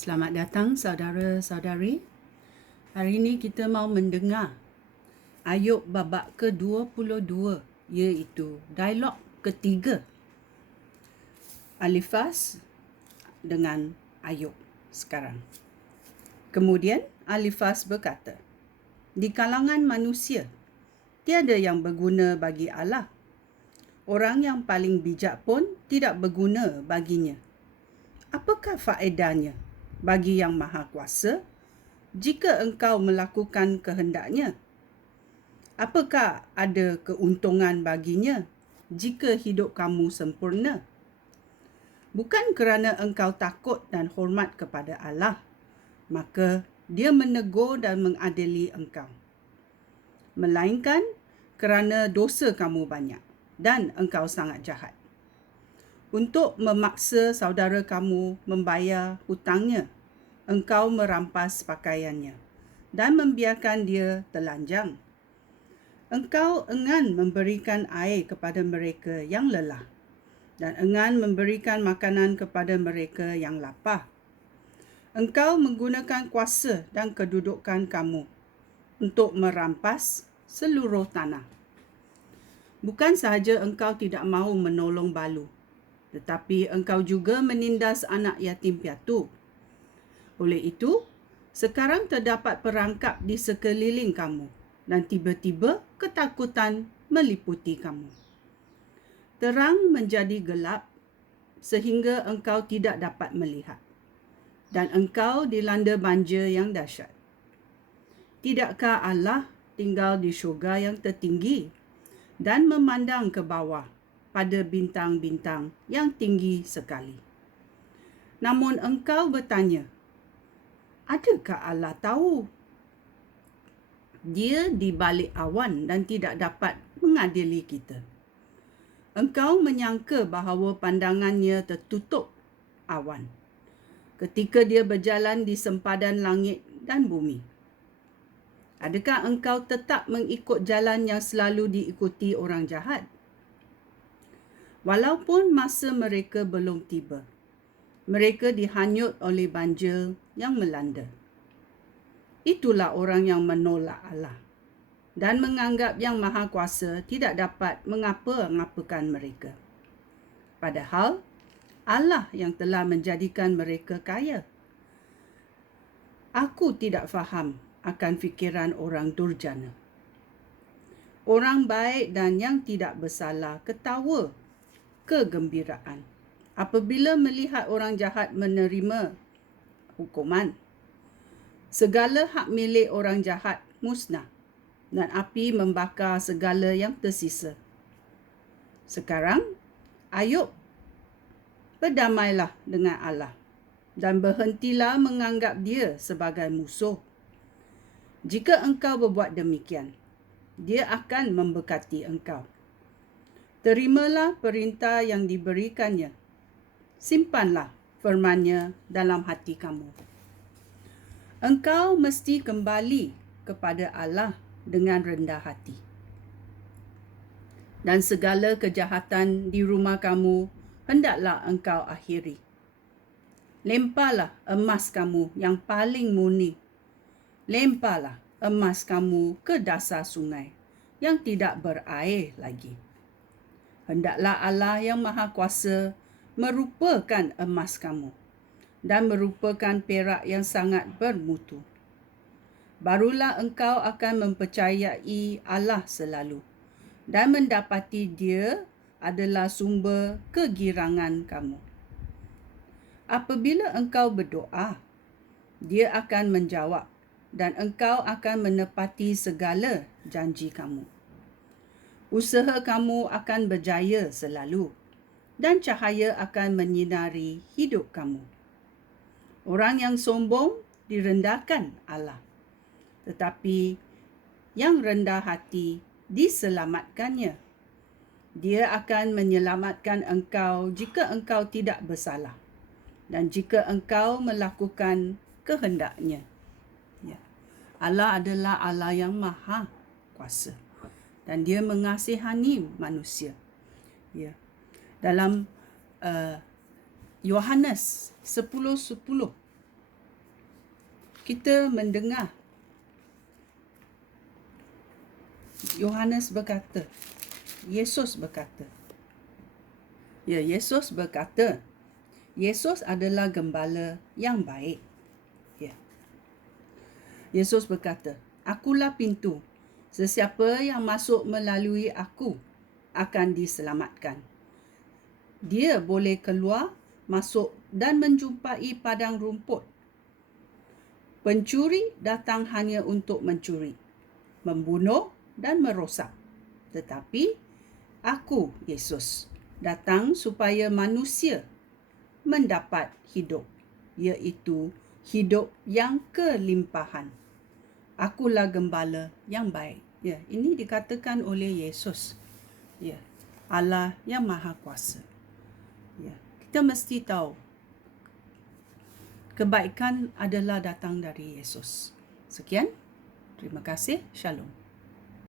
Selamat datang saudara-saudari. Hari ini kita mau mendengar Ayub babak ke-22, iaitu dialog ketiga Alifas dengan Ayub sekarang. Kemudian Alifas berkata, di kalangan manusia, tiada yang berguna bagi Allah. Orang yang paling bijak pun tidak berguna baginya. Apakah faedahnya bagi Yang Maha Kuasa jika engkau melakukan kehendaknya? Apakah ada keuntungan baginya jika hidup kamu sempurna? Bukan kerana engkau takut dan hormat kepada Allah, maka Dia menegur dan mengadili engkau. Melainkan kerana dosa kamu banyak dan engkau sangat jahat. Untuk memaksa saudara kamu membayar hutangnya, engkau merampas pakaiannya dan membiarkan dia telanjang. Engkau enggan memberikan air kepada mereka yang lelah dan enggan memberikan makanan kepada mereka yang lapar. Engkau menggunakan kuasa dan kedudukan kamu untuk merampas seluruh tanah. Bukan sahaja engkau tidak mahu menolong balu, tetapi engkau juga menindas anak yatim piatu. Oleh itu, sekarang terdapat perangkap di sekeliling kamu dan tiba-tiba ketakutan meliputi kamu. Terang menjadi gelap sehingga engkau tidak dapat melihat dan engkau dilanda banjir yang dahsyat. Tidakkah Allah tinggal di syurga yang tertinggi dan memandang ke bawah pada bintang-bintang yang tinggi sekali? Namun engkau bertanya, adakah Allah tahu? Dia di balik awan dan tidak dapat mengadili kita. Engkau menyangka bahawa pandangannya tertutup awan ketika dia berjalan di sempadan langit dan bumi. Adakah engkau tetap mengikut jalan yang selalu diikuti orang jahat? Walaupun masa mereka belum tiba, mereka dihanyut oleh banjir yang melanda. Itulah orang yang menolak Allah dan menganggap Yang Maha Kuasa tidak dapat mengapa-ngapakan mereka. Padahal Allah yang telah menjadikan mereka kaya. Aku tidak faham akan fikiran orang durjana. Orang baik dan yang tidak bersalah ketawa kegembiraan apabila melihat orang jahat menerima hukuman. Segala hak milik orang jahat musnah dan api membakar segala yang tersisa. Sekarang, Ayub, berdamailah dengan Allah dan berhentilah menganggap dia sebagai musuh. Jika engkau berbuat demikian, dia akan memberkati engkau. Terimalah perintah yang diberikannya. Simpanlah firman-Nya dalam hati kamu. Engkau mesti kembali kepada Allah dengan rendah hati. Dan segala kejahatan di rumah kamu hendaklah engkau akhiri. Lemparlah emas kamu yang paling murni. Lemparlah emas kamu ke dasar sungai yang tidak berair lagi. Hendaklah Allah yang Maha Kuasa merupakan emas kamu dan merupakan perak yang sangat bermutu. Barulah engkau akan mempercayai Allah selalu dan mendapati Dia adalah sumber kegirangan kamu. Apabila engkau berdoa, Dia akan menjawab dan engkau akan menepati segala janji kamu. Usaha kamu akan berjaya selalu dan cahaya akan menyinari hidup kamu. Orang yang sombong direndahkan Allah, tetapi yang rendah hati diselamatkannya. Dia akan menyelamatkan engkau jika engkau tidak bersalah dan jika engkau melakukan kehendaknya. Ya. Allah adalah Allah yang Maha Kuasa dan Dia mengasihani manusia. Ya. Dalam Yohanes 10:10 kita mendengar Yohanes berkata, Yesus berkata, Yesus adalah gembala yang baik. Ya. Yesus berkata, akulah pintu. Sesiapa yang masuk melalui aku akan diselamatkan. Dia boleh keluar, masuk dan menjumpai padang rumput. Pencuri datang hanya untuk mencuri, membunuh dan merosak. Tetapi aku, Yesus, datang supaya manusia mendapat hidup, iaitu hidup yang kelimpahan. Akulah gembala yang baik. Ya, ini dikatakan oleh Yesus. Ya, Allah yang Maha Kuasa. Ya, kita mesti tahu kebaikan adalah datang dari Yesus. Sekian, terima kasih, Shalom.